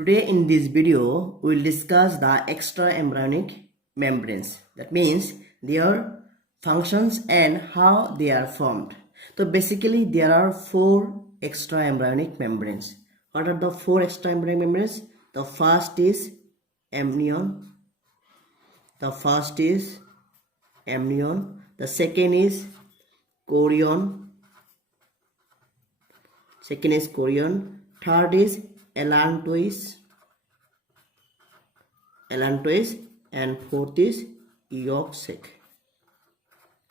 Today in this video, we will discuss the extraembryonic membranes. That means their functions and how they are formed. So basically there are four extraembryonic membranes. What are the four extraembryonic membranes? The first is amnion. The second is chorion. Third is allantois, and fourth is yolk sac.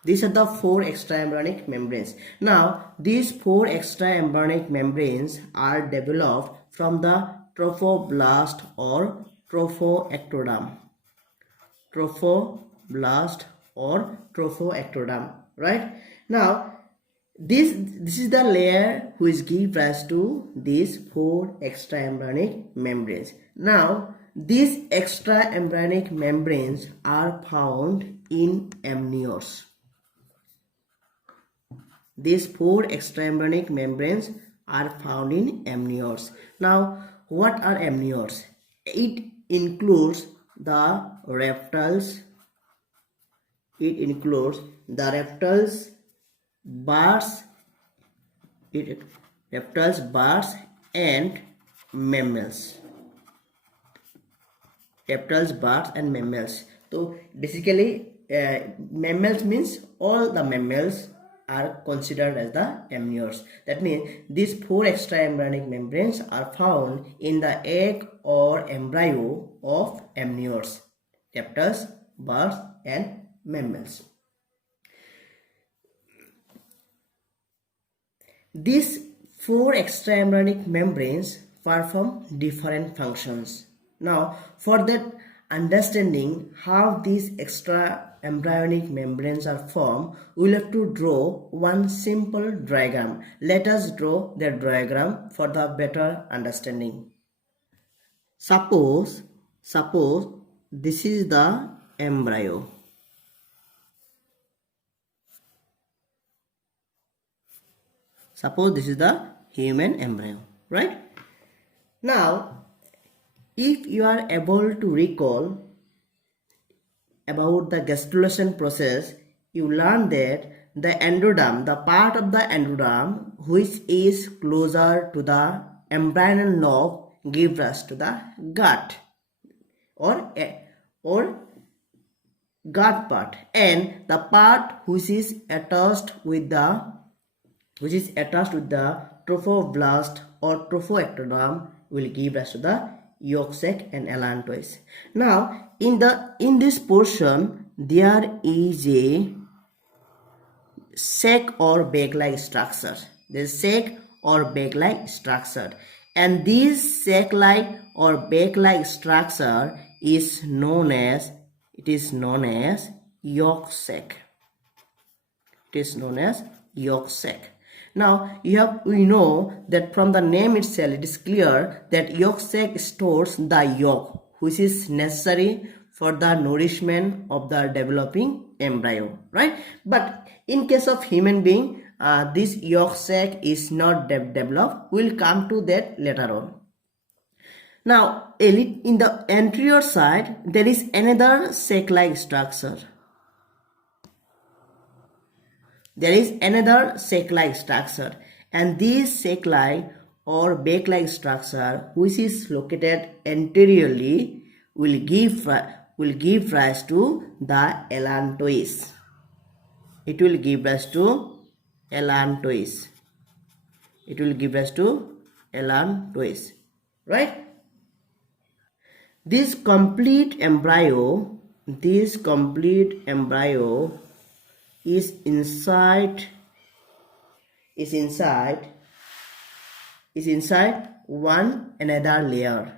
These are the four extraembryonic membranes. Now, these four extraembryonic membranes are developed from the trophoblast or trophoectoderm. Right? Now, this is the layer which gives rise to these four extraembryonic membranes. Now, these extraembryonic membranes are found in amnions. These four extraembryonic membranes are found in amnions. Now, what are amnions? It includes the reptiles. Birds and mammals. So basically mammals means all the mammals are considered as the amnions. That means these four extraembryonic membranes are found in the egg or embryo of amnions, reptiles, birds and mammals. These four extraembryonic membranes perform different functions. Now, for that understanding how these extraembryonic membranes are formed, we will have to draw one simple diagram. Let us draw the diagram for the better understanding. Suppose this is the embryo. Suppose this is the human embryo, right? Now, if you are able to recall about the gastrulation process, you learn that the endoderm, the part of the endoderm which is closer to the embryonal lobe, gives rise to the gut or gut part, and the part which is attached with the trophoblast or trophoectoderm will give rise to the yolk sac and allantois. Now, in this portion there is a sac or bag-like structure. There is sac or bag-like structure, and this sac-like or bag-like structure is known as yolk sac. Now, we know that from the name itself, it is clear that yolk sac stores the yolk, which is necessary for the nourishment of the developing embryo, right? But in case of human being, this yolk sac is not developed. We'll come to that later on. Now, in the anterior side, there is another sac-like structure. And this sac-like or bag-like structure, which is located anteriorly, will give rise to the allantois. Right? This complete embryo is inside one another layer,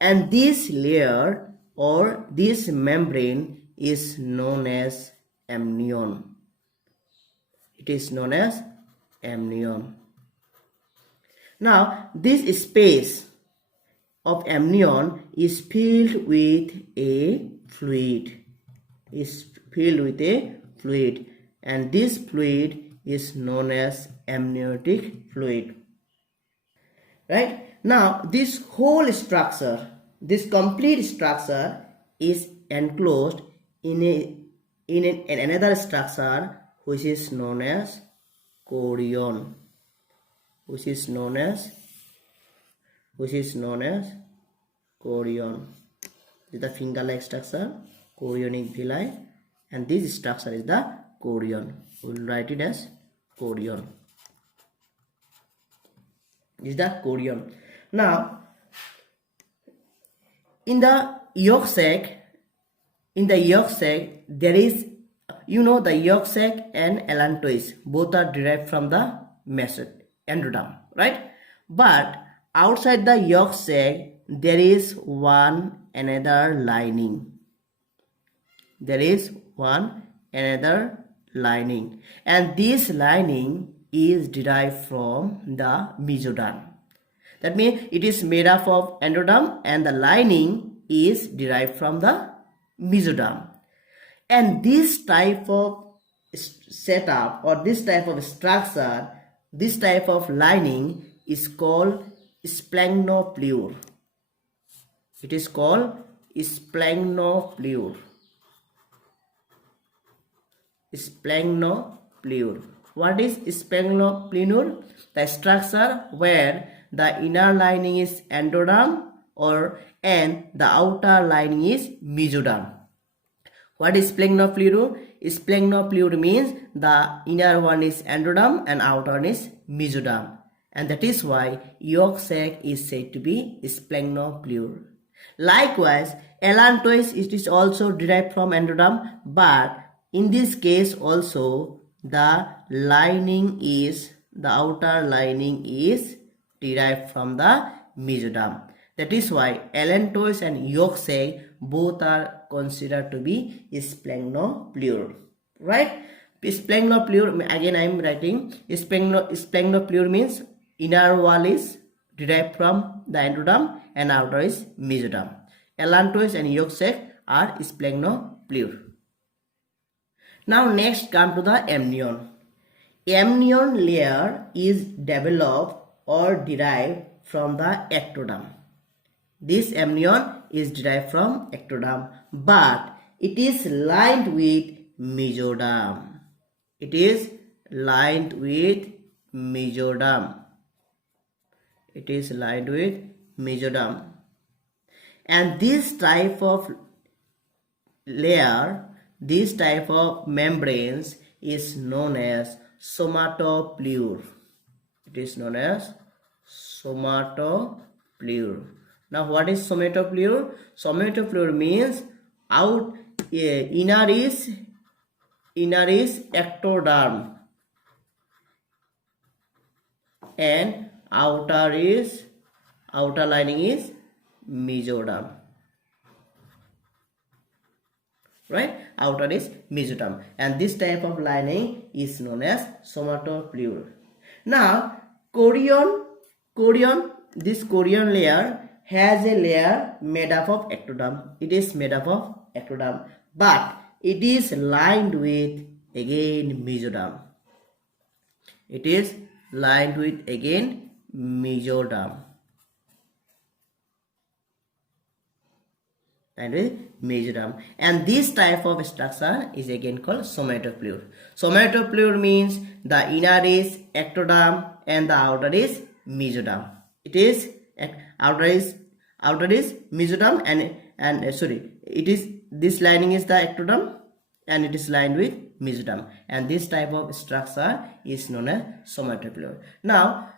and this layer or this membrane is known as amnion. Now, this space of amnion is filled with a fluid. And this fluid is known as amniotic fluid. right? Now this whole structure, this complete structure is enclosed in another structure which is known as chorion, which is known as chorion. This is the finger-like structure, chorionic villi, and this structure is the chorion. We will write it as chorion. This is the chorion. Now, in the yolk sac, there is, the yolk sac and allantois both are derived from the endoderm, right? But outside the yolk sac, there is one another lining. There is one another lining, and this lining is derived from the mesoderm. That means it is made up of endoderm and the lining is derived from the mesoderm. And this type of setup or this type of structure, this type of lining is called splagnopleur. It is called splagnopleur. Splagnopleur. What is splagnopleur? The structure where the inner lining is endoderm and the outer lining is mesoderm. What is splagnopleur? Splagnopleur means the inner one is endoderm and outer one is mesoderm, and that is why yolk sac is said to be splagnopleur. Likewise, allantois, it is also derived from endoderm, but in this case also the outer lining is derived from the mesoderm. That is why allantois and yolk sac both are considered to be splagnopleur, right? Splagnopleur, again I am writing, splagnopleur means inner wall is derived from the endoderm and outer is mesoderm. Allantois and yolk sac are splagnopleur. Now next come to the amnion. Amnion layer is developed or derived from the ectoderm. This amnion is derived from ectoderm, but it is lined with mesoderm. It is lined with mesoderm. It is lined with mesoderm. And this type of layer, this type of membranes is known as somatopleur. It is known as somatopleur. Now what is somatopleur? Somatopleur means inner is ectoderm and outer lining is mesoderm, right? Outer is mesoderm, and this type of lining is known as somatopleur. Now this chorion layer has a layer made up of ectoderm. It is made up of ectoderm, but it is lined with again mesoderm. It is lined with again mesoderm. And mesoderm, and this type of structure is again called somatopleur. Somatopleur means the inner is ectoderm and the outer is mesoderm. It is outer is mesoderm and it is, this lining is the ectoderm and it is lined with mesoderm, and this type of structure is known as somatopleur. Now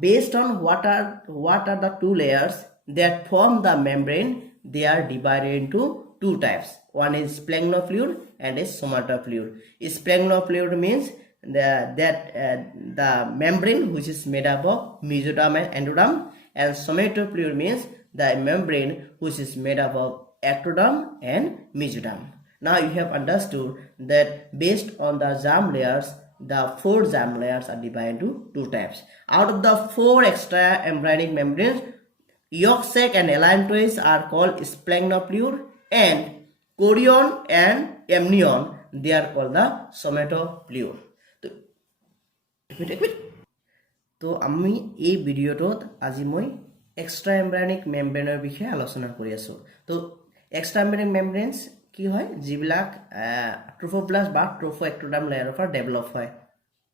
based on what are the two layers that form the membrane, they are divided into two types. One is splagnopleur and is somatopleur. Splagnopleur means the membrane which is made up of mesoderm and endoderm, and somatopleur means the membrane which is made up of ectoderm and mesoderm. Now you have understood that based on the germ layers, the 4 germ layers are divided into two types. Out of the 4 extraembryonic membranes, yolk sac and allantois are called splagnopleur, and chorion and amnion, they are called the somatopleur. तो তো আমি এই ভিডিঅ'টোত আজি মই এক্সট্ৰাএমব্ৰায়নিক মেমব্ৰেনৰ বিষয়ে আলোচনা কৰি আছো তো এক্সট্ৰাএমব্ৰায়নিক মেমব্ৰেনছ কি হয় যিবিলাক ট্ৰোফোপ্লাষ্ট বা ট্ৰোফোএক্টোডাৰ্ম লেয়াৰৰ পৰা ডেভেলপ হয়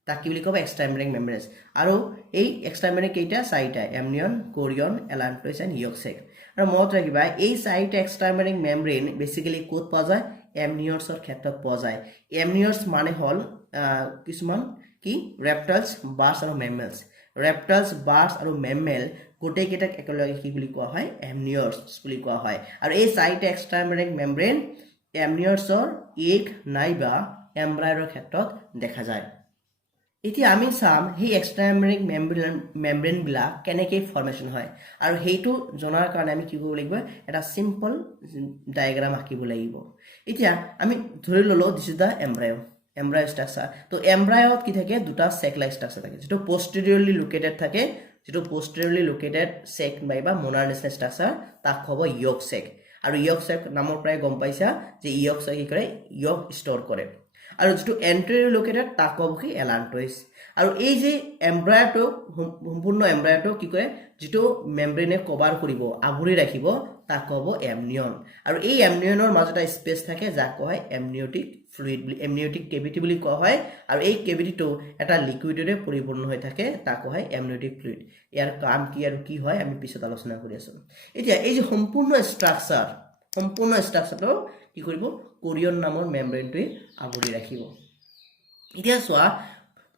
তাক কি বুলি ক'ব এক্সট্ৰাএমব্ৰায়নিক মেমব্ৰেনছ আৰু এই এক্সট্ৰাএমব্ৰায়নিক কেইটা চাৰিটা এমনিয়ন কোৰিয়ন এলান্টোইছ এণ্ড ইয়ক চেক আৰু মনত ৰাখিবা এই চাৰিটা এক্সট্ৰাএমব্ৰায়নিক মেমব্ৰেন বেসিক্যালি ক'ত পোৱা যায় এমনিয়ৰ্ছৰ ক্ষেত্ৰত পোৱা যায় এমনিয়ৰ্ছ মানে হ'ল কিছুমান কি ৰেপ্টাইলছ বাৰ্ডছ আৰু মেমেলছ ৰেপ্টাইলছ বাৰ্ডছ আৰু মেমেল গোটেইকেইটাক একেলগে কি বুলি কোৱা হয় এমনিয়ৰ্ছ বুলি কোৱা হয় আৰু এই চাৰিটা এক্সট্ৰাএমব্ৰায়নিক মেমব্ৰেন এমনিয়ৰ্ছৰ এগ নাইবা এমব্ৰায়ৰ ক্ষেত্ৰত দেখা যায় এতিয়া আমি চাম সেই এক্সট্ৰাএমব্ৰায়নিক মেমব্ৰেন বিলাক কেনেকৈ ফৰ্মেশ্যন হয় আৰু সেইটো জনাৰ কাৰণে আমি কি কৰিব লাগিব এটা সিম্পল ডায়াগ্ৰাম আঁকিব লাগিব এতিয়া আমি ধৰি ললো দিছ ইজ দা এমব্ৰায় স্ট্ৰাকচাৰ তো এমব্ৰায়ত কি থাকে দুটা সেক লাইক স্ট্ৰাকচাৰ থাকে যেটো পোষ্টেৰিয়ৰলি লোকেটেড থাকে যেটো পোষ্টেৰিয়ৰলি লোকেটেড সেক বা মোনাৰ নিচিনা স্ট্ৰাকচাৰ তাক হ'ব ইয়ক সেক আৰু ইয়ক সেক নামৰ প্ৰায় গম পাইছা যে ইয়ক সেক কি কৰে ইয়ক ষ্টৰ কৰে আৰু যেটো এন্টেৰিয়ৰ লোকেটেড তাক হ'ব কি এলান্টোইছ আৰু এই যে এমব্ৰায়টো সম্পূৰ্ণ এমব্ৰায়টো কি কৰে যেটো মেমব্ৰেনে কভাৰ কৰিব আগুৰি ৰাখিব তাক হ'ব এমনিয়ন আৰু এই এমনিয়নৰ মাজত এটা স্পেচ থাকে যাক কোৱা হয় এমনিয়টিক ফ্লুইড এমনিয়টিক কেভিটি বুলি কোৱা হয় আৰু এই কেভিটিটো এটা লিকুইডৰে পৰিপূৰ্ণ হৈ থাকে তাক কোৱা হয় এমনিয়টিক ফ্লুইড ইয়াৰ কাম কি আৰু কি হয় আমি পিছত আলোচনা কৰি আছো এতিয়া এই যে সম্পূৰ্ণ ষ্ট্ৰাকচাৰটো কি কৰিব কোৰিয়ন নামৰ মেমব্ৰেনটোৱে আগুৰি ৰাখিব এতিয়া চোৱা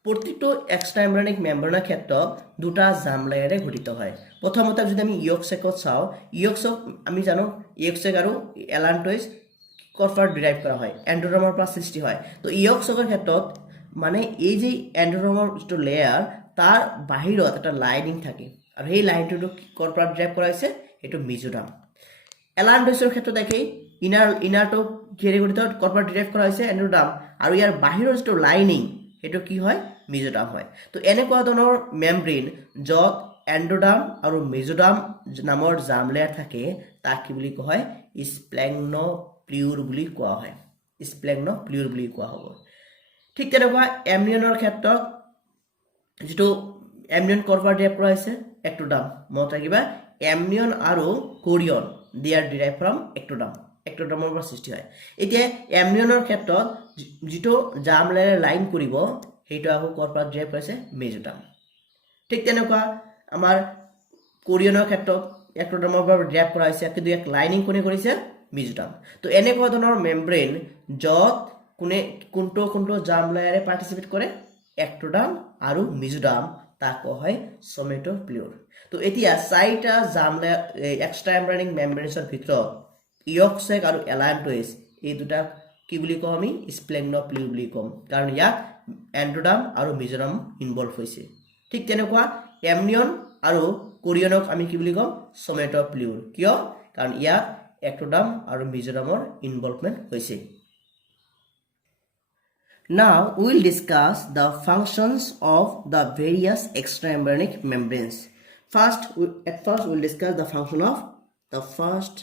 প্ৰতিটো এক্সট্ৰাএমব্ৰায়নিক মেমব্ৰেনৰ ক্ষেত্ৰত দুটা জাৰ্ম লেয়াৰে গঠিত হয় প্ৰথমতে যদি আমি ইয়ক সেকত চাও ইয়ক সেক আমি জানো ইয়ক সেক আৰু এলান্টোইছ কৰফাৰ ডিৰাইভ কৰা হয় এন্ডোডাৰ্মৰ পৰা সৃষ্টি হয় তো ইয়ক সেকৰ ক্ষেত্ৰত মানে এই যে এন্ডোডাৰ্মৰ যেটো লেয়াৰ তাৰ বাহিৰত এটা লাইনিং থাকে আৰু সেই লাইনটো কৰফাৰ ডিৰাইভ কৰা হৈছে এটো মিজোডাৰ্ম এলান্টোইছৰ ক্ষেত্ৰত দেখি ইনাৰটো ঘেৰি গঠিত কৰফাৰ ডিৰাইভ কৰা হৈছে এন্ডোডাৰ্ম আৰু ইয়াৰ বাহিৰৰ যেটো লাইনিং এটো কি হয় মিজোডাৰ্ম হয় তো এনেকুৱা ধৰণৰ মেমব্ৰেন যত এন্ডোডাৰ্ম আৰু মিজোডাৰ্ম নামৰ জাৰ্ম লেয়াৰ থাকে তাক কি বুলি কোৱা হয় স্প্লেগনোপ্লিউৰ বুলি কোৱা হয় স্প্লেগনোপ্লিউৰ বুলি কোৱা হ'ব ঠিক তেনেকুৱা এমনিয়নৰ ক্ষেত্ৰত যেটো এমনিয়ন কৰফাৰ ডিৰাইভ কৰা হৈছে এক্টোডাৰ্ম মনত ৰাখিবা এমনিয়ন আৰু কোৰিয়ন দে আৰ ডিৰাইভ ফ্ৰম এক্টোডাৰ্মৰ পৰা সৃষ্টি হয় এতিয়া এমনিয়নৰ ক্ষেত্ৰত যেটো জাৰ্ম লেয়াৰ লাইন কৰিব হেটো আকৌ কৰফাৰ ডিৰাইভ কৰিছে মেজোডাৰ্ম ঠিক তেনেকুৱা আমাৰ কোৰিয়নৰ ক্ষেত্ৰত এক্টোডাৰ্মৰ পৰা ডিৰাইভ কৰা হৈছে কিন্তু এক লাইনিং কোনে কৰিছে মেজোডাৰ্ম তো এনেকুৱা ধৰণৰ মেমব্ৰেন যত কোনটো জাৰ্ম লেয়াৰে পাৰ্টিসিপেট কৰে এক্টোডাৰ্ম আৰু মেজোডাৰ্ম তাক কোৱা হয় সোমেটোপ্লিউৰ তো এতিয়া চাৰিটা জাৰ্ম লেয়াৰ এক্সট্ৰাএমব্ৰায়নিক মেমব্ৰেনছৰ ভিতৰত ইয়ক সেক আৰু এলান্টোইছ এই দুটা কি বুলি কম আমি স্প্লেগনোপ্লিউৰ বুলি কম কাৰণ ইয়াত এন্ডোডাৰ্ম আৰু মিজোডাৰ্ম ইনভলভ হৈছে ঠিক তেনেকুৱা এমনিয়ন আৰু কোৰিয়নক আমি কি বুলি কম সোমেটোপ্লিউৰ কিয় কাৰণ ইয়াত এক্টোডাৰ্ম আৰু মিজোডাৰ্মৰ ইনভলভমেন্ট হৈছে Now we will discuss the functions of the various extraembryonic membranes. First we will discuss the function of the first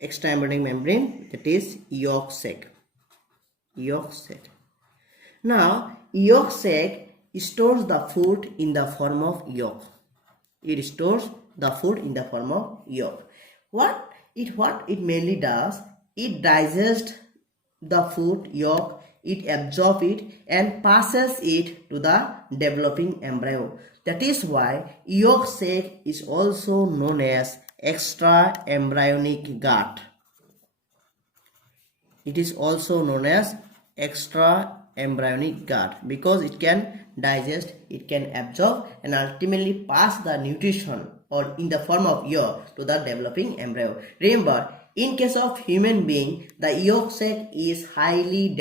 extraembryonic membrane, that is yolk sac. Now yolk sac stores the food in the form of yolk. It stores the food in the form of yolk. What it mainly does, it digests the food yolk, it absorbs it and passes it to the developing embryo. That is why yolk sac is also known as extraembryonic gut. It is also known as extraembryonic gut because it can digest, it can absorb and ultimately pass the nutrition or in the form of yolk to the developing embryo. Remember, in case of human being, the yolk sac is highly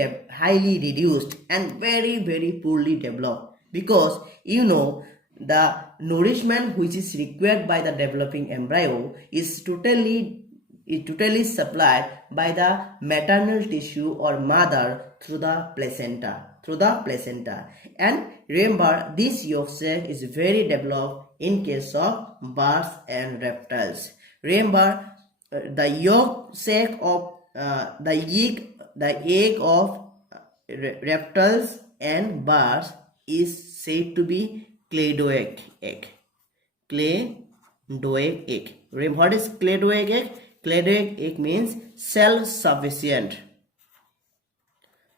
reduced and very poorly developed because the nourishment which is required by the developing embryo is totally supplied by the maternal tissue or mother through the placenta and remember this yolk sac is very developed in case of birds and reptiles. Remember the yolk sac of the egg of reptiles and birds is said to be cladoic egg. Cladoic egg. What is cladoic egg? Cladoic egg means self-sufficient.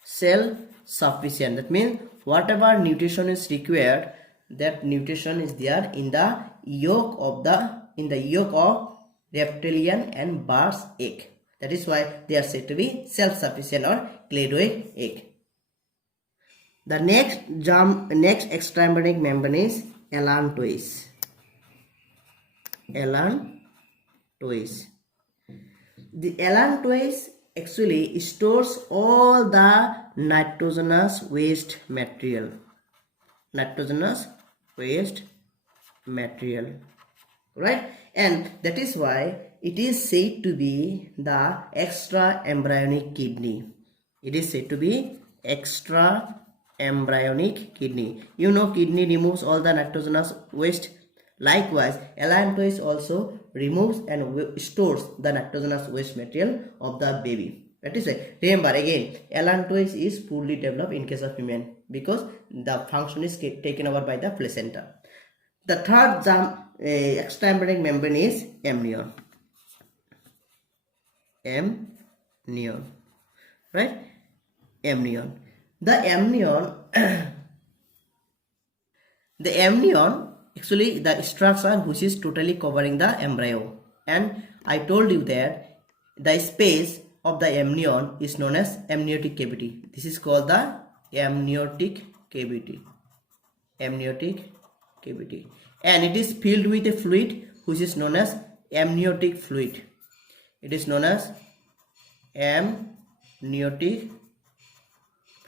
Self-sufficient. That means whatever nutrition is required, that nutrition is there in the yolk of reptilian and bird's egg. That is why they are said to be self-sufficient or cladoic egg. The next extraembryonic membrane is allantois. Allantois. The allantois actually stores all the nitrogenous waste material. Right? And that is why it is said to be the extraembryonic kidney. It is said to be extraembryonic kidney. You know, kidney removes all the nitrogenous waste. Likewise, allantois also removes and stores the nitrogenous waste material of the baby. That is why, remember again, allantois is poorly developed in case of women because the function is taken over by the placenta. The third extraembryonic membrane is amnion. Right? Amnion. The amnion actually the structure which is totally covering the embryo, and I told you that the space of the amnion is known as amniotic cavity. This is called the amniotic cavity. And it is filled with a fluid which is known as amniotic fluid. It is known as amniotic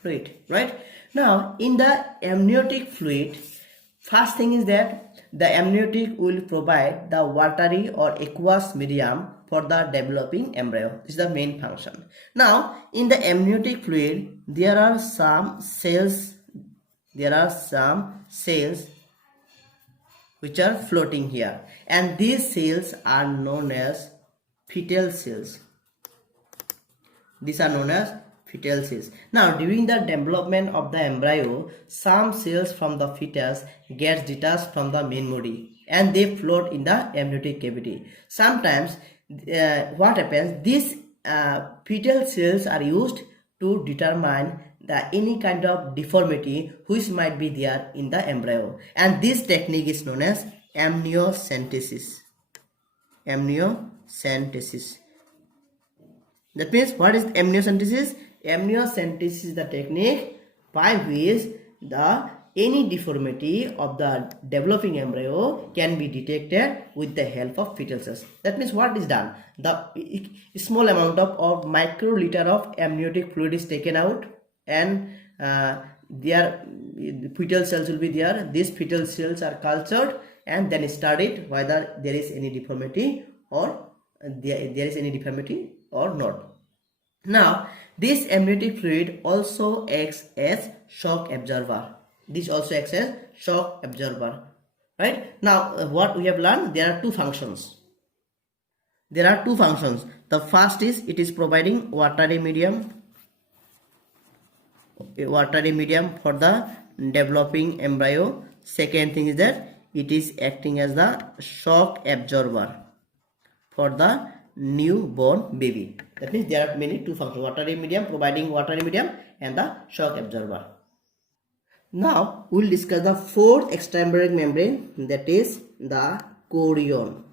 fluid. Right? Now, in the amniotic fluid, first thing is that the amniotic will provide the watery or aqueous medium for the developing embryo. This is the main function. Now, in the amniotic fluid, there are some cells which are floating here, and these cells are known as fetal cells. These are known as fetal cells. Now, during the development of the embryo, some cells from the fetus gets detached from the main body and they float in the amniotic cavity. Sometimes what happens, these fetal cells are used to determine any kind of deformity which might be there in the embryo, and this technique is known as amniocentesis. That means, what is amniocentesis? Amniocentesis is the technique by which any deformity of the developing embryo can be detected with the help of fetal cells. That means, what is done? The small amount of microliter of amniotic fluid is taken out, and the fetal cells will be there. These fetal cells are cultured and then studied whether there is any deformity or not. Now, this amniotic fluid also acts as shock absorber. Right? Now, what we have learned, there are two functions. The first is it is providing watery medium for the developing embryo. Second thing is that it is acting as the shock absorber for the newborn baby. That means there are two functions: watery medium, providing watery medium, and the shock absorber. Now we will discuss the fourth extraembryonic membrane, that is the chorion.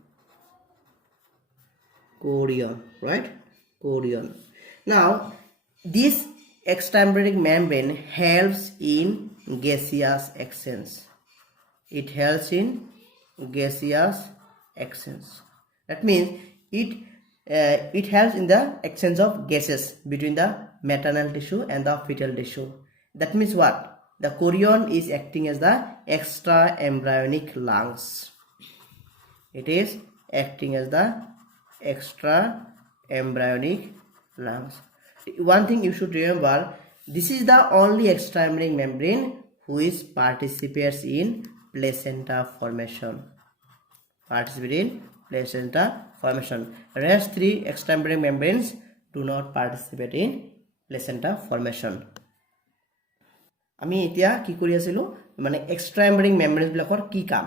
Right? Chorion. Now, this extraembryonic membrane helps in gaseous exchange. It helps in gaseous exchange. That means it helps in the exchange of gases between the maternal tissue and the fetal tissue. That means what? The chorion is acting as the extraembryonic lungs. It is acting as the extraembryonic lungs. One thing you should remember, this is the only extraembryonic membrane which participates in placenta formation. Rest three extraembryonic membranes do not participate in placenta formation. আমি এতিয়া কি কৰি আছিলোঁ মানে extra এম্ব্ৰিয়নিক মেমব্ৰেনবিলাকৰ কি কাম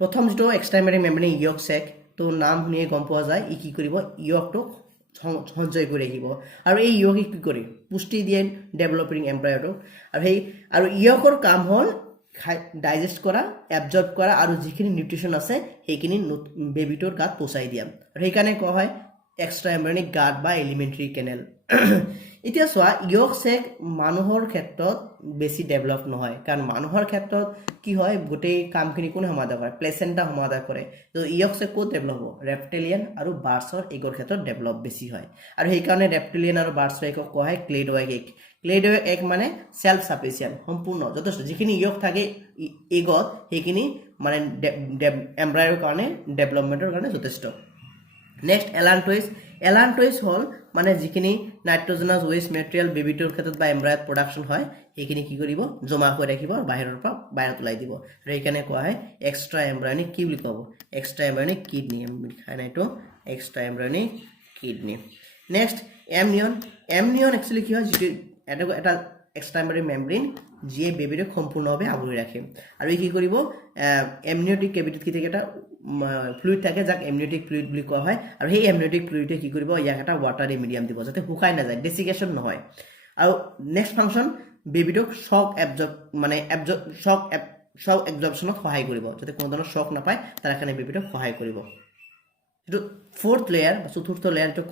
প্ৰথম যেটো extra এম্ব্ৰিয়নিক membrane ইয়ক check তো নাম শুনিয়ে গম পোৱা যায় ই কি কৰিব ইয়কটোক সঞ্চয় কৰি ৰাখিব আৰু এই ইয়কে কি কৰে পুষ্টি দিয়ে ডেভেলপিং এম্ব্ৰায়টোক আৰু ইয়কৰ কাম হ'ল ডাইজেষ্ট কৰা এবজৰ্ব কৰা আৰু যিখিনি নিউট্ৰিশ্যন আছে সেইখিনি বেবিটোৰ গাত পচাই দিয়া আৰু সেইকাৰণে কোৱা হয় এক্সট্ৰা এম্ব্ৰিয়নিক গাট বা এলিমেণ্টাৰী কেনেল এতিয়া চোৱা ইয়ক চেক মানুহৰ ক্ষেত্ৰত বেছি ডেভেলপ নহয় কাৰণ মানুহৰ ক্ষেত্ৰত কি হয় গোটেই কামখিনি কোনে সমাধান কৰে প্লেচেণ্টা সমাধান কৰে তো ইয়ক চেক ক'ত ডেভেলপ হ'ব ৰেপ্টেলিয়ান আৰু বাৰ্ডছৰ এগৰ ক্ষেত্ৰত ডেভেলপ বেছি হয় আৰু সেইকাৰণে ৰেপ্টেলিয়ান আৰু বাৰ্ডছৰ একক কোৱা হয় ক্লেডৱাইক এগ ক্লেডৱাইক এগ মানে সেলফ সাফিচিয়েন্ট সম্পূৰ্ণ যথেষ্ট যিখিনি ইয়ক থাকে এগত সেইখিনি মানে এম্ব্ৰায়ৰ কাৰণে ডেভেলপমেণ্টৰ কাৰণে যথেষ্ট নেক্সট এলান্টয়েজ হল মানে যিখিনি নাইট্ৰজেনাছ ওয়েষ্ট মেটেৰিয়েল বেবিটোৰ ক্ষেত্ৰত বা এম্ব্ৰায়ত প্ৰডাকশ্যন হয় সেইখিনি কি কৰিব জমা কৰি ৰাখিব আৰু বাহিৰত ওলাই দিব আৰু সেইকাৰণে কোৱা হয় এক্সট্ৰা এম্ব্ৰায়নিক কি বুলি ক'ব এক্সট্ৰা এম্ব্ৰায়নিক কিডনি এইটো এক্সট্ৰা এম্ব্ৰায়নিক কিডনি নেক্সট এমনিয়ন একচুৱেলি কি হয় যিটো এটা এক্সট্ৰা এম্ব্ৰায়নিক মেমব্ৰেন যিয়ে বেবিটোক সম্পূৰ্ণভাৱে আৱৰি ৰাখে আৰু ই কি কৰিব এমনিয়টিক কেভিটিত কি থাকে এটা ফ্লুইড থাকে যাক এমনিয়টিক ফ্লুইড বুলি কোৱা হয় আৰু সেই এমনিয়টিক ফ্লুইডে কি কৰিব ইয়াক এটা ৱাটাৰী মিডিয়াম দিব যাতে শুকাই নাযায় ডেচিকেশ্যন নহয় আৰু নেক্সট ফাংচন বেবিটোক শ্বক এবজৰ্পশ্যনত সহায় কৰিব যাতে কোনো ধৰণৰ শ্বক নাপায় তাৰ কাৰণে বেবিটোক সহায় কৰিব এইটো ফ'ৰ্থ লেয়াৰ বা চতুৰ্থ লেয়াৰ এইটো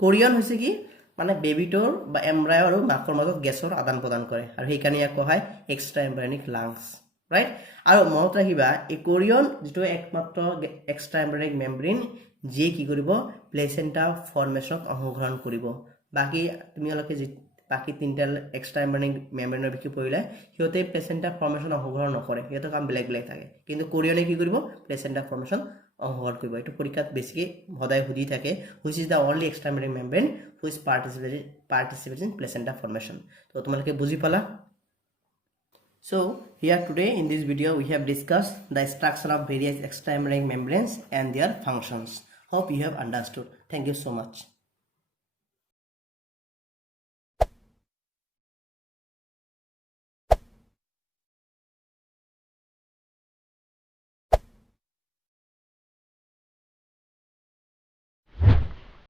কোৰিয়ন হৈছে কি মানে বেবিটোৰ বা এম্ব্ৰায় আৰু মাকৰ মাজত গেছৰ আদান প্ৰদান কৰে আৰু সেইকাৰণে ইয়াক কোৱা হয় এক্সট্ৰা এম্ব্ৰায়নিক লাংছ ৰাইট আৰু মনত ৰাখিবা এই কোৰিয়ন যেটো একমাত্ৰ এক্সট্ৰা এম্ব্ৰায়নিক মেমব্ৰেন যিয়ে কি কৰিব প্লেচেণ্টা ফৰ্মেশ্যনত অংশগ্ৰহণ কৰিব বাকি তুমিলোকে বাকি তিনটা এক্সট্ৰা এম্ব্ৰায়নিক মেমব্ৰেনৰ বিষয়ে পঢ়িলে সিহঁতে প্লেচেণ্টা ফৰ্মেশ্যন অংশগ্ৰহণ নকৰে সিহঁতৰ কাম বেলেগ থাকে কিন্তু কোৰিয়নে কি কৰিব প্লেচেণ্টা ফৰ্মেশ্যন অংশগ্ৰহণ কৰিব এইটো পৰীক্ষাত বেছিকৈ সদায় সুধি থাকে which is the only extra embryonic membrane which participates in placenta formation তো তোমালোকে বুজি পালা So here today in this video we have discussed the structure of various extraembryonic membranes and their functions. Hope you have understood. Thank you so much.